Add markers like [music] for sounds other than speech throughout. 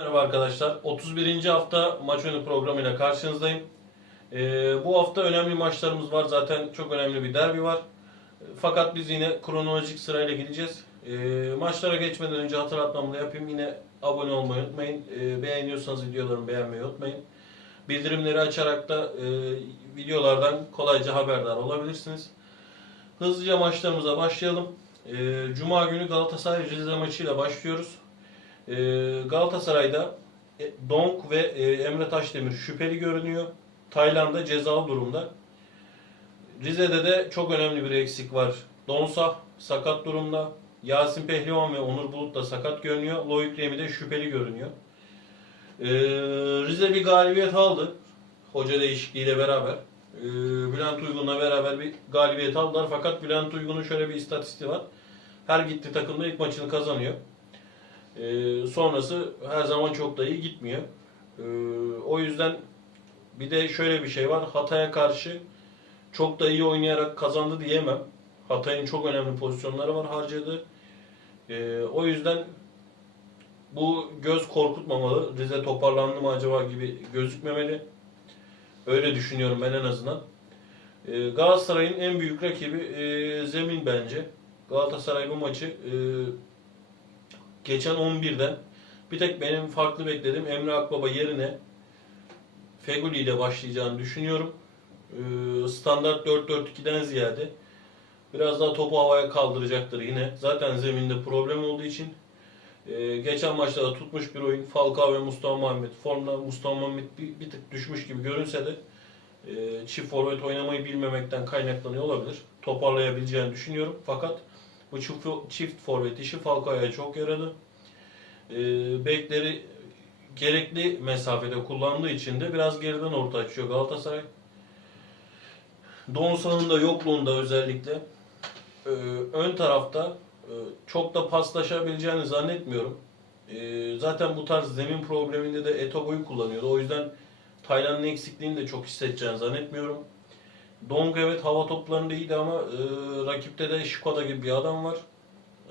Merhaba arkadaşlar. 31. hafta maç önü programıyla karşınızdayım. Ee, bu hafta önemli maçlarımız var. Zaten çok önemli bir derbi var. Fakat biz yine kronolojik sırayla gideceğiz. Ee, maçlara geçmeden önce hatırlatmamı da yapayım. Yine abone olmayı unutmayın. Ee, beğeniyorsanız videolarımı beğenmeyi unutmayın. Bildirimleri açarak da e, videolardan kolayca haberdar olabilirsiniz. Hızlıca maçlarımıza başlayalım. Ee, Cuma günü Galatasaray Rize maçıyla başlıyoruz. Ee, Galatasaray'da e, Donk ve e, Emre Taşdemir şüpheli görünüyor. Tayland'da cezalı durumda. Rize'de de çok önemli bir eksik var. Donsah sakat durumda. Yasin Pehlivan ve Onur Bulut da sakat görünüyor. Loic Remy de şüpheli görünüyor. Ee, Rize bir galibiyet aldı. Hoca değişikliğiyle beraber. Ee, Bülent Uygun'la beraber bir galibiyet aldılar. Fakat Bülent Uygun'un şöyle bir istatistiği var. Her gitti takımda ilk maçını kazanıyor. Ee, sonrası her zaman çok da iyi gitmiyor. Ee, o yüzden bir de şöyle bir şey var. Hatay'a karşı çok da iyi oynayarak kazandı diyemem. Hatay'ın çok önemli pozisyonları var harcadığı. Ee, o yüzden bu göz korkutmamalı. Rize toparlandı mı acaba gibi gözükmemeli. Öyle düşünüyorum ben en azından. Ee, Galatasaray'ın en büyük rakibi e, Zemin bence. Galatasaray bu maçı e, geçen 11'den bir tek benim farklı beklediğim Emre Akbaba yerine Feguli ile başlayacağını düşünüyorum. Ee, standart 4-4-2'den ziyade biraz daha topu havaya kaldıracaktır yine. Zaten zeminde problem olduğu için ee, geçen maçta da tutmuş bir oyun. Falcao ve Mustafa Muhammed formda Mustafa Muhammed bir, bir tık düşmüş gibi görünse de e, çift forvet oynamayı bilmemekten kaynaklanıyor olabilir. Toparlayabileceğini düşünüyorum. Fakat bu çift, çift forvet işi Falcao'ya çok yaradı. E, bekleri gerekli mesafede kullandığı için de biraz geriden orta açıyor Galatasaray. Donsa'nın da yokluğunda özellikle e, ön tarafta e, çok da paslaşabileceğini zannetmiyorum. E, zaten bu tarz zemin probleminde de Etobo'yu kullanıyordu. O yüzden Tayland'ın eksikliğini de çok hissedeceğini zannetmiyorum. Dong evet hava toplarında iyiydi ama e, rakipte de Şikoda gibi bir adam var.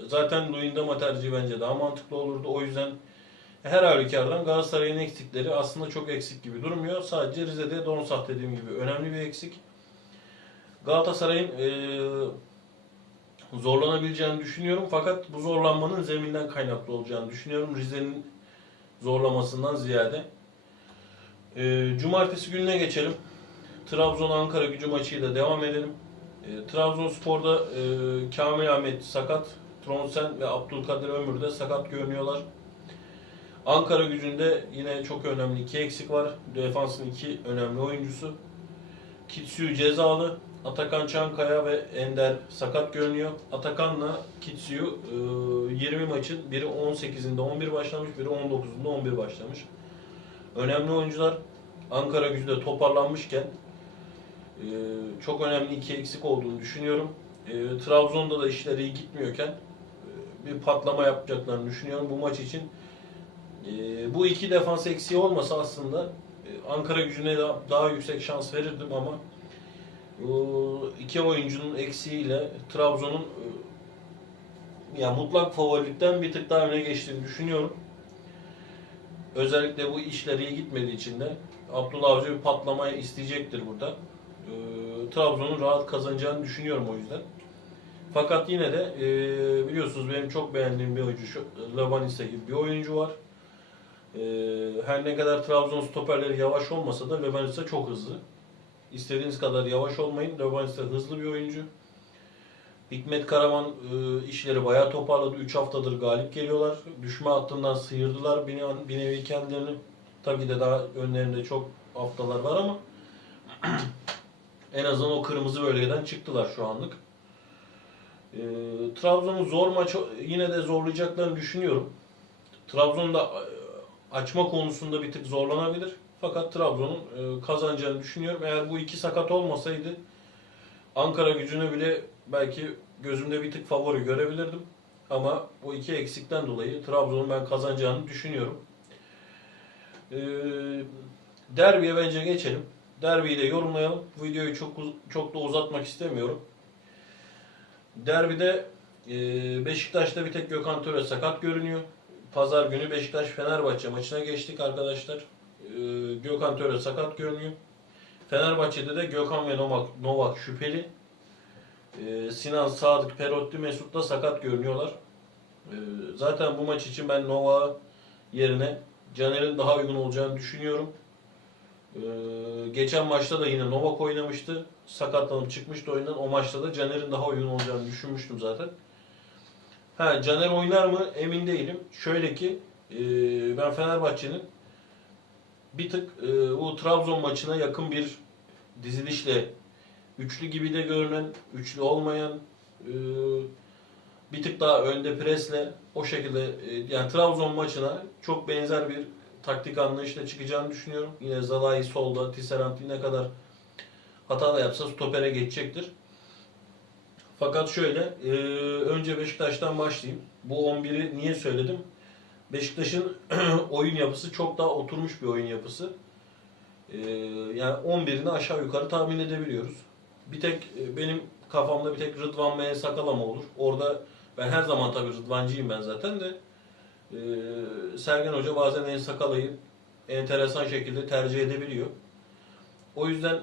Zaten Luyendama tercihi bence daha mantıklı olurdu. O yüzden her halükardan Galatasaray'ın eksikleri aslında çok eksik gibi durmuyor. Sadece Rize'de Donsah dediğim gibi önemli bir eksik. Galatasaray'ın e, zorlanabileceğini düşünüyorum. Fakat bu zorlanmanın zeminden kaynaklı olacağını düşünüyorum. Rize'nin zorlamasından ziyade. E, cumartesi gününe geçelim. Trabzon-Ankara gücü maçıyla devam edelim. E, Trabzonspor'da e, Kamil Ahmet sakat. Tronsen ve Abdülkadir Ömür de sakat görünüyorlar. Ankara gücünde yine çok önemli iki eksik var. Defansın iki önemli oyuncusu. Kitsuyu cezalı. Atakan Çankaya ve Ender sakat görünüyor. Atakan'la Kitsuyu e, 20 maçın biri 18'inde 11 başlamış, biri 19'unda 11 başlamış. Önemli oyuncular Ankara gücüde toparlanmışken e, çok önemli iki eksik olduğunu düşünüyorum. E, Trabzon'da da işler iyi gitmiyorken e, bir patlama yapacaklarını düşünüyorum bu maç için. E, bu iki defans eksiği olmasa aslında e, Ankara gücüne daha, yüksek şans verirdim ama iki oyuncunun eksiğiyle Trabzon'un e, ya mutlak favorilikten bir tık daha öne geçtiğini düşünüyorum. Özellikle bu işler iyi gitmediği için de Abdullah Avcı bir patlamayı isteyecektir burada. E, Trabzon'un rahat kazanacağını düşünüyorum o yüzden. Fakat yine de e, biliyorsunuz benim çok beğendiğim bir oyuncu şu Lavanisa gibi bir oyuncu var. E, her ne kadar Trabzon stoperleri yavaş olmasa da Lavanisa çok hızlı. İstediğiniz kadar yavaş olmayın. Lavanisa hızlı bir oyuncu. Hikmet Karaman e, işleri bayağı toparladı. 3 haftadır galip geliyorlar. Düşme hattından sıyırdılar bir, bir nevi kendilerini. Tabii de daha önlerinde çok haftalar var ama [clears throat] en azından o kırmızı bölgeden çıktılar şu anlık. E, Trabzon'un zor maçı yine de zorlayacaklarını düşünüyorum. Trabzon'da e, açma konusunda bir tık zorlanabilir. Fakat Trabzon'un e, kazanacağını düşünüyorum. Eğer bu iki sakat olmasaydı Ankara gücüne bile belki gözümde bir tık favori görebilirdim. Ama bu iki eksikten dolayı Trabzon'un ben kazanacağını düşünüyorum. E, derbiye bence geçelim. Derbiyi de yorumlayalım. Bu videoyu çok çok da uzatmak istemiyorum. Derbide e, Beşiktaş'ta bir tek Gökhan Töre sakat görünüyor. pazar günü Beşiktaş Fenerbahçe maçına geçtik arkadaşlar. Ee, Gökhan Töre sakat görünüyor. Fenerbahçe'de de Gökhan ve Novak, Novak şüpheli. Ee, Sinan Sadık, Perotti, Mesut da sakat görünüyorlar. Ee, zaten bu maç için ben Nova yerine Caner'in daha uygun olacağını düşünüyorum. Ee, geçen maçta da yine Novak oynamıştı. Sakatlanıp çıkmıştı oyundan. O maçta da Caner'in daha uygun olacağını düşünmüştüm zaten. Ha Caner oynar mı emin değilim. Şöyle ki e, ben Fenerbahçe'nin bir tık e, bu Trabzon maçına yakın bir dizilişle üçlü gibi de görünen, üçlü olmayan e, bir tık daha önde presle o şekilde e, yani Trabzon maçına çok benzer bir taktik anlayışla çıkacağını düşünüyorum. Yine Zalai solda, Tisserand ne kadar hata da yapsa stopere geçecektir. Fakat şöyle, e, önce Beşiktaş'tan başlayayım. Bu 11'i niye söyledim? Beşiktaş'ın [clears throat] oyun yapısı çok daha oturmuş bir oyun yapısı. E, yani 11'ini aşağı yukarı tahmin edebiliyoruz. Bir tek e, benim kafamda bir tek Rıdvan Bey'e sakalama olur. Orada ben her zaman tabii Rıdvancıyım ben zaten de. E, Sergen Hoca bazen en sakalayı enteresan şekilde tercih edebiliyor. O yüzden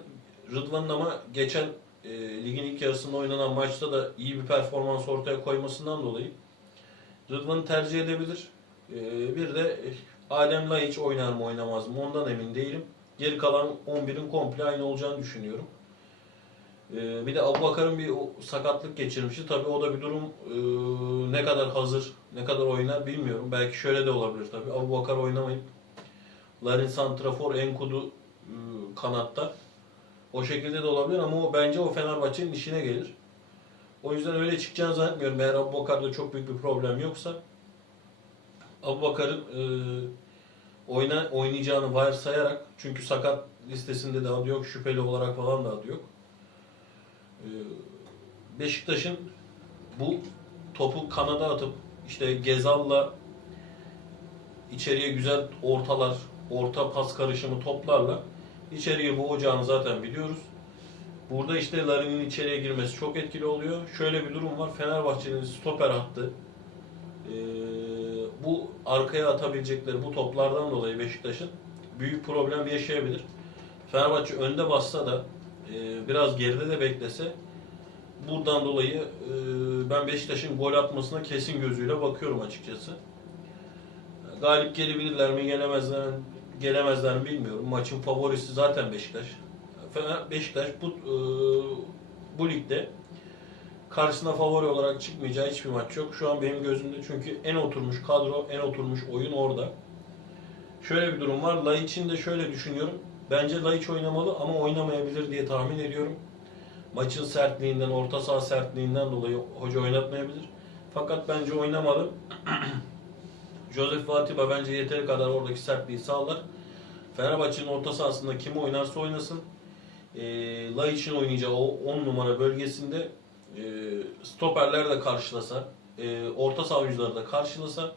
Rıdvan'ın ama geçen e, ligin ilk yarısında oynanan maçta da iyi bir performans ortaya koymasından dolayı Rıdvan'ı tercih edebilir. E, bir de e, Adem Laiç oynar mı oynamaz mı ondan emin değilim. Geri kalan 11'in komple aynı olacağını düşünüyorum. E, bir de Abubakar'ın bir sakatlık geçirmişti. Tabii o da bir durum e, ne kadar hazır, ne kadar oynar bilmiyorum. Belki şöyle de olabilir tabii. Abubakar oynamayıp Larin Santrafor, Enkudu e, kanatta. O şekilde de olabilir ama o bence o Fenerbahçe'nin işine gelir. O yüzden öyle çıkacağını zannetmiyorum. Eğer Abubakar'da çok büyük bir problem yoksa Abubakar'ın e, oyna, oynayacağını varsayarak çünkü sakat listesinde de adı yok, şüpheli olarak falan da adı yok. E, Beşiktaş'ın bu topu kanada atıp işte Gezal'la içeriye güzel ortalar, orta pas karışımı toplarla içeriye boğacağını zaten biliyoruz. Burada işte Larin'in içeriye girmesi çok etkili oluyor. Şöyle bir durum var. Fenerbahçe'nin stoper hattı. Ee, bu arkaya atabilecekleri bu toplardan dolayı Beşiktaş'ın büyük problem yaşayabilir. Fenerbahçe önde bassa da e, biraz geride de beklese buradan dolayı e, ben Beşiktaş'ın gol atmasına kesin gözüyle bakıyorum açıkçası. Galip gelebilirler mi gelemezler gelemezler mi bilmiyorum. Maçın favorisi zaten Beşiktaş. Beşiktaş bu e, bu ligde karşısına favori olarak çıkmayacağı hiçbir maç yok. Şu an benim gözümde çünkü en oturmuş kadro, en oturmuş oyun orada. Şöyle bir durum var. Laiç'in de şöyle düşünüyorum. Bence Laiç oynamalı ama oynamayabilir diye tahmin ediyorum. Maçın sertliğinden, orta saha sertliğinden dolayı hoca oynatmayabilir. Fakat bence oynamalı. [clears throat] Joseph Vatiba bence yeteri kadar oradaki sertliği sağlar. Fenerbahçe'nin orta sahasında kim oynarsa oynasın. E, Laiç'in oynayacağı o 10 numara bölgesinde e, stoperler de karşılasa, e, orta saha oyuncuları da karşılasa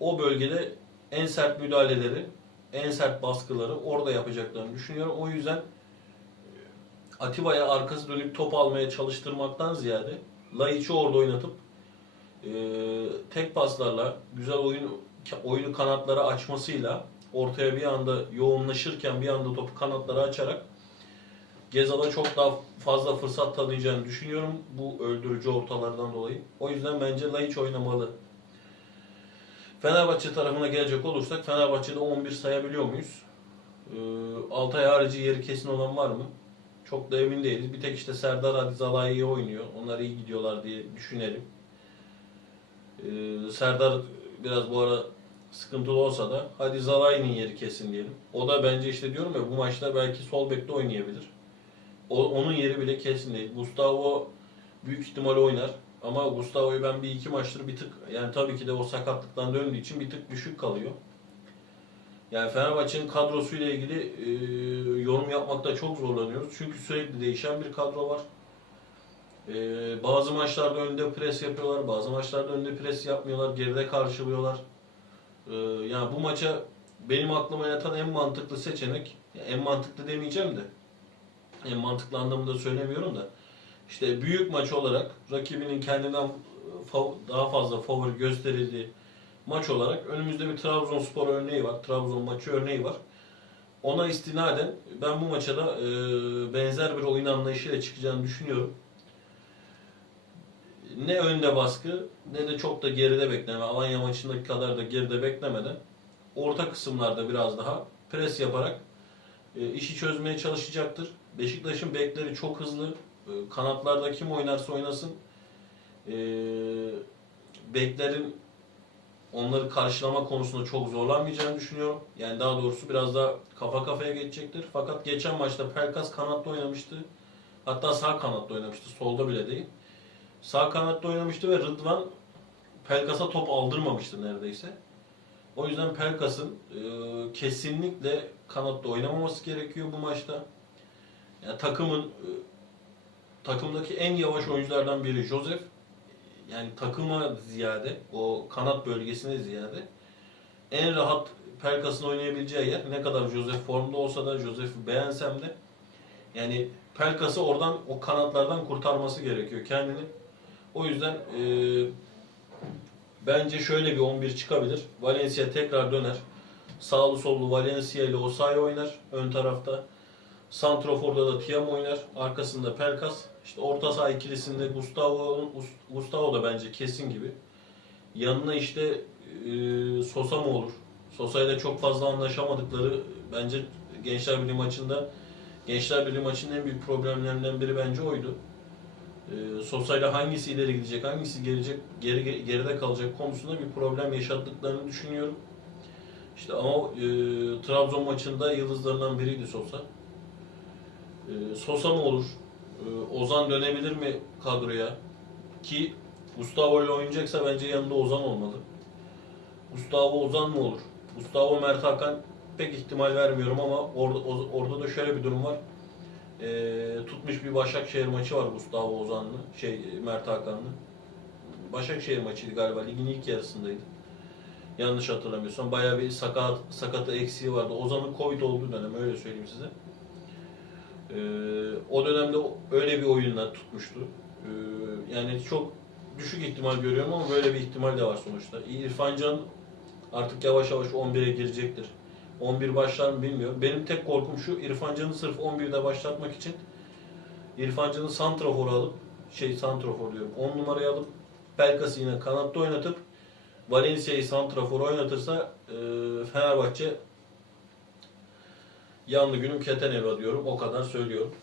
o bölgede en sert müdahaleleri, en sert baskıları orada yapacaklarını düşünüyorum. O yüzden e, Atiba'ya arkası dönük top almaya çalıştırmaktan ziyade Laiç'i orada oynatıp e, tek paslarla güzel oyun oyunu kanatlara açmasıyla ortaya bir anda yoğunlaşırken bir anda topu kanatlara açarak Gezal'a çok daha fazla fırsat tanıyacağını düşünüyorum bu öldürücü ortalardan dolayı. O yüzden bence Laiç oynamalı. Fenerbahçe tarafına gelecek olursak Fenerbahçe'de 11 sayabiliyor muyuz? Ee, Altay harici yeri kesin olan var mı? Çok da emin değiliz. Bir tek işte Serdar Adizalay iyi oynuyor. Onlar iyi gidiyorlar diye düşünelim. Ee, Serdar biraz bu ara sıkıntılı olsa da hadi Zalay'ın yeri kesin diyelim. O da bence işte diyorum ya bu maçta belki sol bekte oynayabilir. O, onun yeri bile kesin değil. Gustavo büyük ihtimal oynar. Ama Gustavo'yu ben bir iki maçtır bir tık yani tabii ki de o sakatlıktan döndüğü için bir tık düşük kalıyor. Yani Fenerbahçe'nin kadrosuyla ilgili e, yorum yapmakta çok zorlanıyoruz. Çünkü sürekli değişen bir kadro var. E, bazı maçlarda önde pres yapıyorlar, bazı maçlarda önde pres yapmıyorlar, geride karşılıyorlar. E, yani bu maça benim aklıma yatan en mantıklı seçenek, en mantıklı demeyeceğim de, en mantıklı anlamında söylemiyorum da, işte büyük maç olarak rakibinin kendinden fa- daha fazla favori gösterildiği maç olarak önümüzde bir Trabzonspor örneği var. Trabzon maçı örneği var. Ona istinaden ben bu maça da e, benzer bir oyun anlayışıyla çıkacağını düşünüyorum. Ne önde baskı ne de çok da geride bekleme. Alanya maçındaki kadar da geride beklemeden orta kısımlarda biraz daha pres yaparak e, işi çözmeye çalışacaktır. Beşiktaş'ın bekleri çok hızlı. E, kanatlarda kim oynarsa oynasın e, beklerin onları karşılama konusunda çok zorlanmayacağını düşünüyorum. Yani daha doğrusu biraz daha kafa kafaya geçecektir. Fakat geçen maçta Pelkas kanatta oynamıştı. Hatta sağ kanatta oynamıştı. Solda bile değil. Sağ kanatta oynamıştı ve Rıdvan Pelkas'a top aldırmamıştı neredeyse. O yüzden Pelkas'ın e, kesinlikle kanatta oynamaması gerekiyor bu maçta. Yani takımın e, takımdaki en yavaş oyunculardan biri Joseph. Yani takıma ziyade, o kanat bölgesine ziyade en rahat Pelkas'ın oynayabileceği yer. Ne kadar Joseph formda olsa da Joseph'i beğensem de yani Pelkas'ı oradan o kanatlardan kurtarması gerekiyor kendini. O yüzden e, bence şöyle bir 11 çıkabilir. Valencia tekrar döner. Sağlı sollu Valencia ile Osayi oynar ön tarafta. Santrofor'da da Tiam oynar. Arkasında Pelkas. İşte orta saha ikilisinde Gustavo, Gustavo da bence kesin gibi. Yanına işte e, Sosa mı olur? Sosa ile çok fazla anlaşamadıkları bence Gençler Birliği maçında Gençler Birliği maçının en büyük problemlerinden biri bence oydu. E, Sosa ile hangisi ileri gidecek, hangisi gelecek, geri geride kalacak konusunda bir problem yaşadıklarını düşünüyorum. İşte ama e, Trabzon maçında yıldızlarından biriydi Sosa. E, Sosa mı olur? E, Ozan dönebilir mi kadroya? Ki Gustavo ile oynayacaksa bence yanında Ozan olmalı. Gustavo Ozan mı olur? Gustavo Mert Hakan pek ihtimal vermiyorum ama orada orada da şöyle bir durum var. E, tutmuş bir Başakşehir maçı var Gustavo Ozan'lı, şey Mert Hakan'lı. Başakşehir maçıydı galiba. Ligin ilk yarısındaydı. Yanlış hatırlamıyorsam bayağı bir sakat sakatı eksiği vardı. Ozan'ın Covid olduğu dönem öyle söyleyeyim size. Ee, o dönemde öyle bir oyunla tutmuştu. Ee, yani çok düşük ihtimal görüyorum ama böyle bir ihtimal de var sonuçta. İrfan Can artık yavaş yavaş 11'e girecektir. 11 başlar mı bilmiyorum. Benim tek korkum şu İrfan Can'ı sırf 11'de başlatmak için İrfan Can'ı santrafor alıp şey santrafor diyorum 10 numaraya alıp Pelkas'ı yine kanatta oynatıp Valencia'yı santrafor oynatırsa e, Fenerbahçe yanlı günüm keten eva diyorum. O kadar söylüyorum.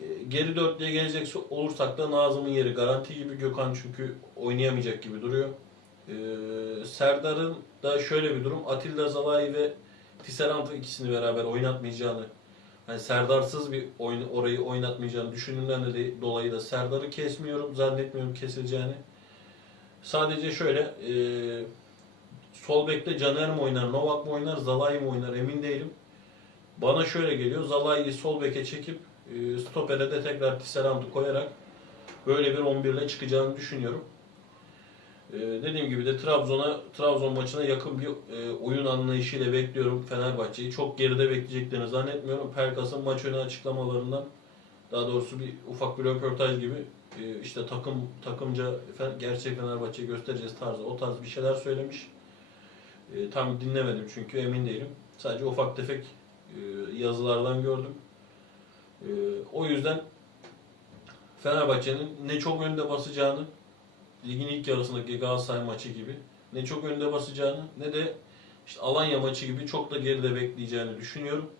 Ge- Geri dörtlüye gelecek olursak da Nazım'ın yeri garanti gibi. Gökhan çünkü oynayamayacak gibi duruyor. Ee, Serdar'ın da şöyle bir durum. Atilla Zalai ve Tisserant'ı ikisini beraber oynatmayacağını hani Serdar'sız bir oyun, orayı oynatmayacağını düşündüğümden de dolayı da Serdar'ı kesmiyorum. Zannetmiyorum kesileceğini. Sadece şöyle e, sol bekte Caner mi oynar, Novak mı oynar, Zalai mi oynar emin değilim. Bana şöyle geliyor. Zalai'yi sol beke çekip e, stopere de tekrar Tisserand'ı koyarak böyle bir 11 ile çıkacağını düşünüyorum. E, dediğim gibi de Trabzon'a Trabzon maçına yakın bir e, oyun anlayışıyla bekliyorum Fenerbahçe'yi. Çok geride bekleyeceklerini zannetmiyorum. Pelkas'ın maç önü açıklamalarından daha doğrusu bir ufak bir röportaj gibi e, işte takım takımca gerçek Fenerbahçe'yi göstereceğiz tarzı o tarz bir şeyler söylemiş. Tam dinlemedim çünkü emin değilim. Sadece ufak tefek yazılardan gördüm. E, o yüzden Fenerbahçe'nin ne çok önde basacağını ligin ilk yarısındaki Galatasaray maçı gibi ne çok önde basacağını ne de işte Alanya maçı gibi çok da geride bekleyeceğini düşünüyorum.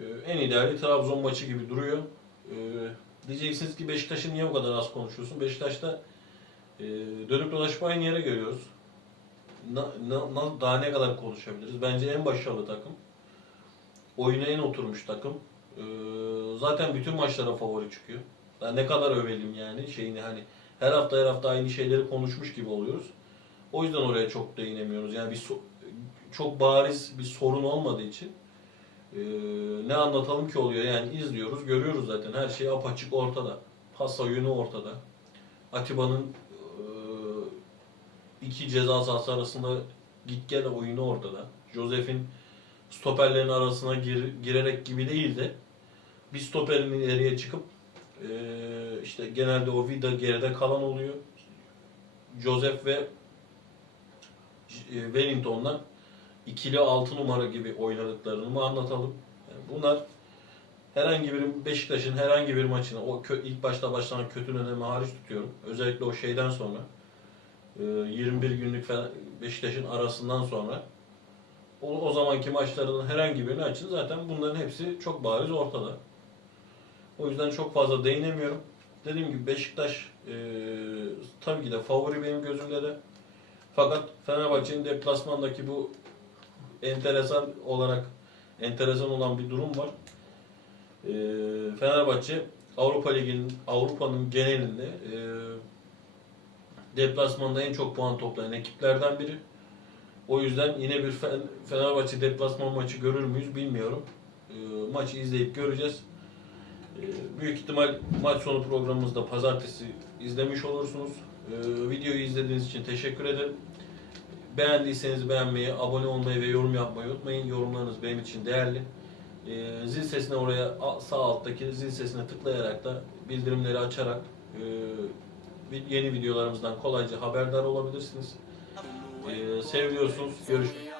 E, en ideali Trabzon maçı gibi duruyor. E, diyeceksiniz ki Beşiktaş'ı niye o kadar az konuşuyorsun? Beşiktaş'ta e, dönüp dolaşıp aynı yere na- daha ne kadar konuşabiliriz? Bence en başarılı takım. Oyuna en oturmuş takım. Ee, zaten bütün maçlara favori çıkıyor. Daha ne kadar övelim yani şeyini hani her hafta her hafta aynı şeyleri konuşmuş gibi oluyoruz. O yüzden oraya çok değinemiyoruz. Yani bir so- çok bariz bir sorun olmadığı için ee, ne anlatalım ki oluyor yani izliyoruz görüyoruz zaten her şey apaçık ortada. Pas oyunu ortada. Atiba'nın ee, iki ceza sahası arasında git gel oyunu ortada. Josef'in stoperlerin arasına gir- girerek gibi değil de bir stoperin ileriye çıkıp eee, işte genelde o vida geride kalan oluyor. Josef ve e, Wellington'la ikili 6 numara gibi oynadıklarını mı anlatalım? Yani bunlar herhangi bir Beşiktaş'ın herhangi bir maçını o kö- ilk başta başlanan kötü dönemi hariç tutuyorum. Özellikle o şeyden sonra e, 21 günlük falan Beşiktaş'ın arasından sonra o, o zamanki maçlarının herhangi birini açın zaten bunların hepsi çok bariz ortada. O yüzden çok fazla değinemiyorum. Dediğim gibi Beşiktaş e, tabii ki de favori benim gözümde de. Fakat Fenerbahçe'nin deplasmandaki bu enteresan olarak enteresan olan bir durum var. E, Fenerbahçe Avrupa Ligi'nin Avrupa'nın genelinde e, deplasmanda en çok puan toplayan ekiplerden biri. O yüzden yine bir Fen- Fenerbahçe deplasman maçı görür müyüz bilmiyorum. E, maçı izleyip göreceğiz. E, büyük ihtimal maç sonu programımızda pazartesi izlemiş olursunuz. E, videoyu izlediğiniz için teşekkür ederim. Beğendiyseniz beğenmeyi, abone olmayı ve yorum yapmayı unutmayın. Yorumlarınız benim için değerli. Zil sesine oraya sağ alttaki zil sesine tıklayarak da bildirimleri açarak e, yeni videolarımızdan kolayca haberdar olabilirsiniz. Ee, seviyorsunuz. Görüşmek